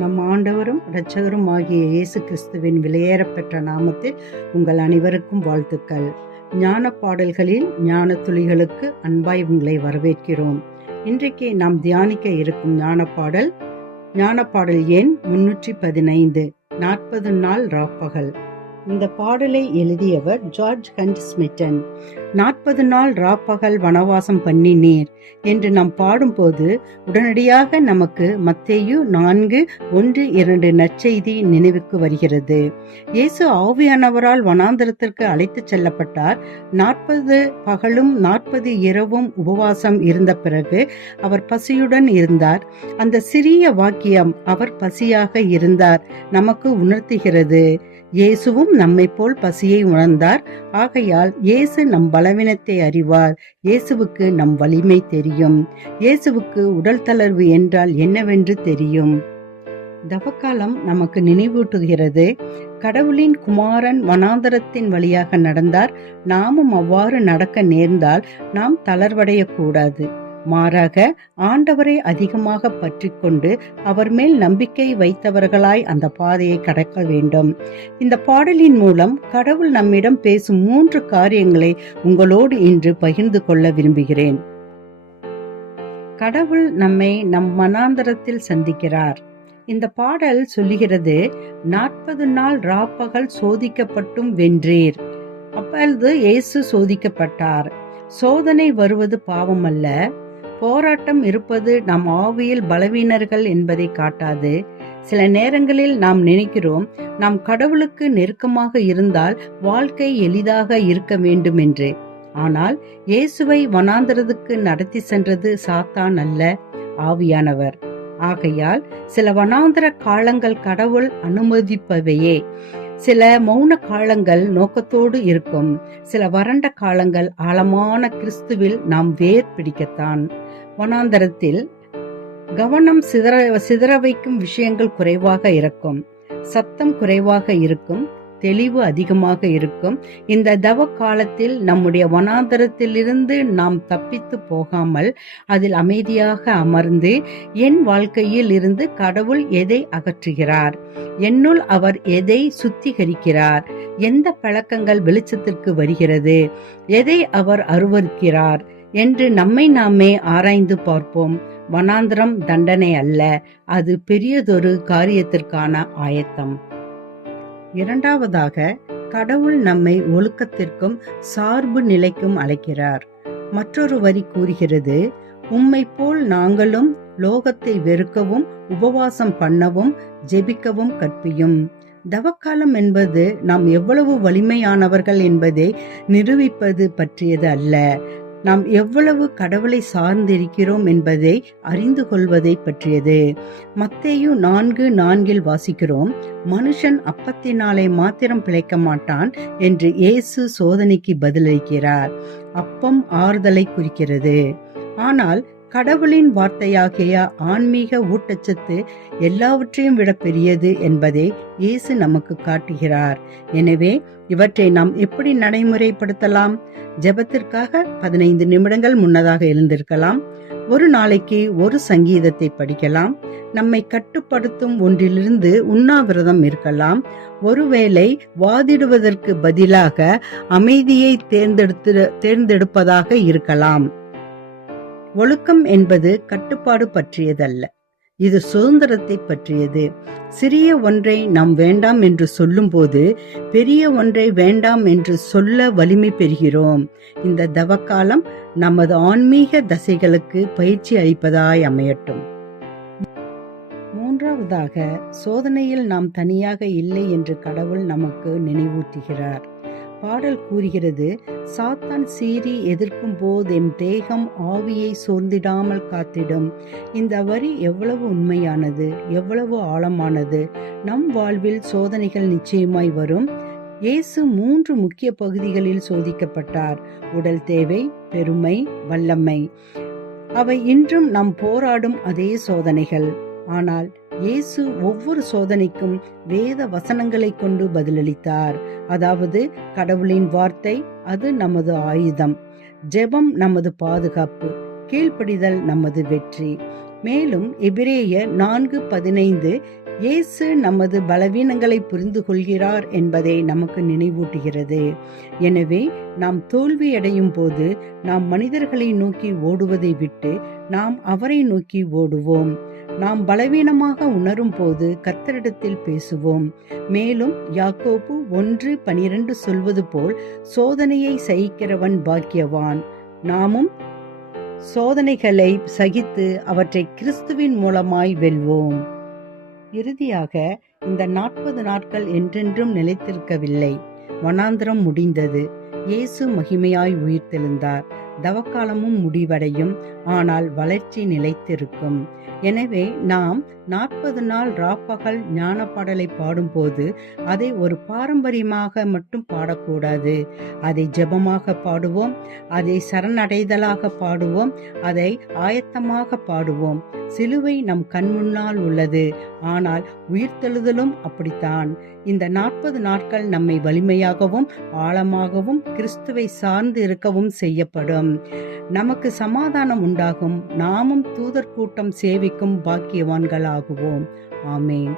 நம் ஆண்டவரும் இரட்சகரும் ஆகிய இயேசு கிறிஸ்துவின் விலையேறப்பெற்ற நாமத்தில் உங்கள் அனைவருக்கும் வாழ்த்துக்கள். ஞான பாடல்களில் ஞான துளிகளுக்கு அன்பாய் உங்களை வரவேற்கிறோம். இன்றைக்கு நாம் தியானிக்க இருக்கும் ஞான பாடல் எண் 315, 40 நாள் ராப்பகல். இந்த பாடலை எழுதியவர் ஜார்ஜ் ஹண்ட் ஸ்மிட்டன். 40 நாள் ராப்பகல் வனவாசம் பண்ணினீர் என்று நாம் பாடும்போது உடனடியாக நமக்கு மத்தேயு 4:1-2 நற்செய்தி நினைவுக்கு வருகிறது. இயேசு ஆவியானவரால் வனாந்தரத்திற்கு அழைத்துச் செல்லப்பட்டார். 40 பகலும் 40 இரவும் உபவாசம் இருந்த பிறகு அவர் பசியுடன் இருந்தார். அந்த சிறிய வாக்கியம் அவர் பசியாக இருந்தார் நமக்கு உணர்த்துகிறது. இயேசுவும் நம்மை போல் பசியை உணர்ந்தார். ஆகையால் இயேசு நம் பலவீனத்தை அறிவார். இயேசுவுக்கு நம் வலிமை தெரியும். இயேசுவுக்கு உடல் தளர்வு என்றால் என்னவென்று தெரியும். தவக்காலம் நமக்கு நினைவூட்டுகிறது. கடவுளின் குமாரன் வனாந்தரத்தின் வழியாக நடந்தார். நாமும் அவ்வாறு நடக்க நேர்ந்தால் நாம் தளர்வடையக்கூடாது. மாறாக ஆண்டவரை அதிகமாக பற்றி கொண்டு அவர் மேல் நம்பிக்கை வைத்தவர்களாய் அந்த பாதையை கடக்க வேண்டும். இந்த பாடலின் மூலம் கடவுள் நம்மிடம் பேசும் 3 காரியங்களை உங்களோடு இன்று பகிர்ந்து கொள்ள விரும்புகிறேன். கடவுள் நம்மை நம் வனாந்தரத்தில் சந்திக்கிறார். இந்த பாடல் சொல்லுகிறது, 40 நாள் ராப்பகல் சோதிக்கப்பட்டும் வென்றீர். அப்பொழுது இயேசு சோதிக்கப்பட்டார். சோதனை வருவது பாவம் அல்ல. போராட்டம் இருப்பது நாம் ஆவியில் பலவீனர்கள் என்பதை காட்டாது. சில நேரங்களில் நாம் நினைக்கிறோம், நாம் கடவுளுக்கு நெருக்கமாக இருந்தால் வாழ்க்கை எளிதாக இருக்க வேண்டும் என்று. ஆனால் இயேசுவை வனாந்தரத்துக்கு நடத்தி சென்றது சாத்தான் அல்ல, ஆவியானவர். ஆகையால் சில வனாந்தர காலங்கள் கடவுள் அனுமதிப்பவையே. சில மௌன காலங்கள் நோக்கத்தோடு இருக்கும். சில வறண்ட காலங்கள் ஆழமான கிறிஸ்துவில் நாம் வேர் பிடிக்கத்தான். வனாந்தரத்தில் கவனம் சிதற வைக்கும் விஷயங்கள் குறைவாக இருக்கும். சத்தம் குறைவாக இருக்கும். தெளிவு அதிகமாக இருக்கும். இந்த தவ காலத்தில் நம்முடைய வனாந்தரத்திலிருந்து நாம் தப்பித்து போகாமல் அதில் அமைதியாக அமர்ந்து என் வாழ்க்கையில் இருந்து கடவுள் எதை அகற்றுகிறார், என்னுள் அவர் எதை சுத்திகரிக்கிறார், எந்த பழக்கங்கள் வெளிச்சத்திற்கு வருகிறது, எதை அவர் அருவருக்கிறார் என்று நம்மை நாமே ஆராய்ந்து பார்ப்போம். வனாந்தரம் தண்டனை அல்ல, அது பெரியதொரு காரியத்திற்கான ஆயத்தம். இரண்டாவதாக, கடவுள் நம்மை ஒழுக்கத்திற்கும் சார்பு நிலைக்கும் அழைக்கிறார். மற்றொரு வரி கூறுகிறது, உம்மை போல் நாங்களும் லோகத்தை வெறுக்கவும் உபவாசம் பண்ணவும் ஜெபிக்கவும் கற்பியும். தவக்காலம் என்பது நாம் எவ்வளவு வலிமையானவர்கள் என்பதை நிரூபிப்பது பற்றியது அல்ல, நாம் எவ்வளவு கடவுளை சார்ந்திருக்கிறோம் என்பதை அறிந்து கொள்வதை பற்றியது. மத்தேயு 4:4 வாசிக்கிறோம், மனுஷன் அப்பத்தினாலே மாத்திரம் பிழைக்க மாட்டான் என்று இயேசு சோதனைக்கு பதிலளிக்கிறார். அப்பம் ஆறுதலை குறிக்கிறது. ஆனால் கடவுளின் வார்த்தையாகிய ஆன்மீக ஊட்டச்சத்து எல்லாவற்றையும் விட பெரியது என்பதை இயேசு நமக்கு காட்டுகிறார். எனவே இவற்றை நாம் எப்படி நடைமுறைப்படுத்தலாம்? ஜெபத்திற்காக 15 நிமிடங்கள் முன்னதாக எழுந்திருக்கலாம். ஒரு நாளைக்கு ஒரு சங்கீதத்தை படிக்கலாம். நம்மை கட்டுப்படுத்தும் ஒன்றிலிருந்து உண்ணாவிரதம் இருக்கலாம். ஒருவேளை வாதிடுவதற்கு பதிலாக அமைதியை தேர்ந்தெடுப்பதாக இருக்கலாம். ஒழுக்கம் என்பது கட்டுப்பாடு பற்றியதல்ல, இது சுதந்திரத்தை பற்றியது. சிறிய ஒன்றை நாம் வேண்டாம் என்று சொல்லும் போது பெரிய ஒன்றை வேண்டாம் என்று சொல்ல வலிமை பெறுகிறோம். இந்த தவக்காலம் நமது ஆன்மீக தசைகளுக்கு பயிற்சி அளிப்பதாய் அமையட்டும். மூன்றாவதாக, சோதனையில் நாம் தனியாக இல்லை என்று கடவுள் நமக்கு நினைவூட்டுகிறார். பாடல் கூறுகிறது, சாத்தான் சீறி எதிர்க்கும் போது எம் தேகம் ஆவியை சோர்ந்திடாமல் காத்திடும். இந்த வரி எவ்வளவு உண்மையானது, எவ்வளவு ஆழமானது. நம் வாழ்வில் சோதனைகள் நிச்சயமாய் வரும். இயேசு 3 முக்கிய பகுதிகளில் சோதிக்கப்பட்டார். உடல் தேவை, பெருமை, வல்லமை. அவை இன்றும் நாம் போராடும் அதே சோதனைகள். ஆனால் இயேசு ஒவ்வொரு சோதனைக்கும் வேத வசனங்களை கொண்டு பதிலளித்தார். அதாவது கடவுளின் வார்த்தை, அது நமது ஆயுதம். ஜெபம் நமது பாதுகாப்பு, கீழ்ப்படிதல் நமது வெற்றி. மேலும் எபிரேயர் 4:15 இயேசு நமது பலவீனங்களை புரிந்து கொள்கிறார் என்பதை நமக்கு நினைவூட்டுகிறது. எனவே நாம் தோல்வியடையும் போது நாம் மனிதர்களை நோக்கி ஓடுவதை விட்டு நாம் அவரை நோக்கி ஓடுவோம். நாம் பலவீனமாக உணரும் போது கர்த்தரிடத்தில் பேசுவோம். மேலும் யாக்கோபு 1:12 சொல்வது போல் சோதனையை சகிக்கிறவன் பாக்கியவான். நாமும் சோதனைகளை சகித்து அவற்றை கிறிஸ்துவின் மூலமாய் வெல்வோம். இறுதியாக இந்த 40 நாட்கள் என்றென்றும் நிலைத்திருக்கவில்லை. வனாந்திரம் முடிந்தது. இயேசு மகிமையாய் உயிர்த்தெழுந்தார். தவக்காலமும் முடிவடையும், ஆனால் வளர்ச்சி நிலைத்திருக்கும். எனவே நாம் 40 நாள் ராப்பகல் ஞான பாடலை பாடும்போது அதை ஒரு பாரம்பரியமாக மட்டும் பாடக்கூடாது. அதை ஜெபமாக பாடுவோம், அதை சரணடைதலாக பாடுவோம், அதை ஆயத்தமாக பாடுவோம். சிலுவை நம் கண் முன்னால் உள்ளது, ஆனால் உயிர்த்தெழுதலும் அப்படித்தான். இந்த 40 நாட்கள் நம்மை வலிமையாகவும் ஆழமாகவும் கிறிஸ்துவை சார்ந்து இருக்கவும் செய்யப்படும். நமக்கு சமாதானம் உண்டாகும். நாமும் தூதர் கூட்டம் சேவிக்கும் பாக்கியவான்களாகுவோம். ஆமேன்.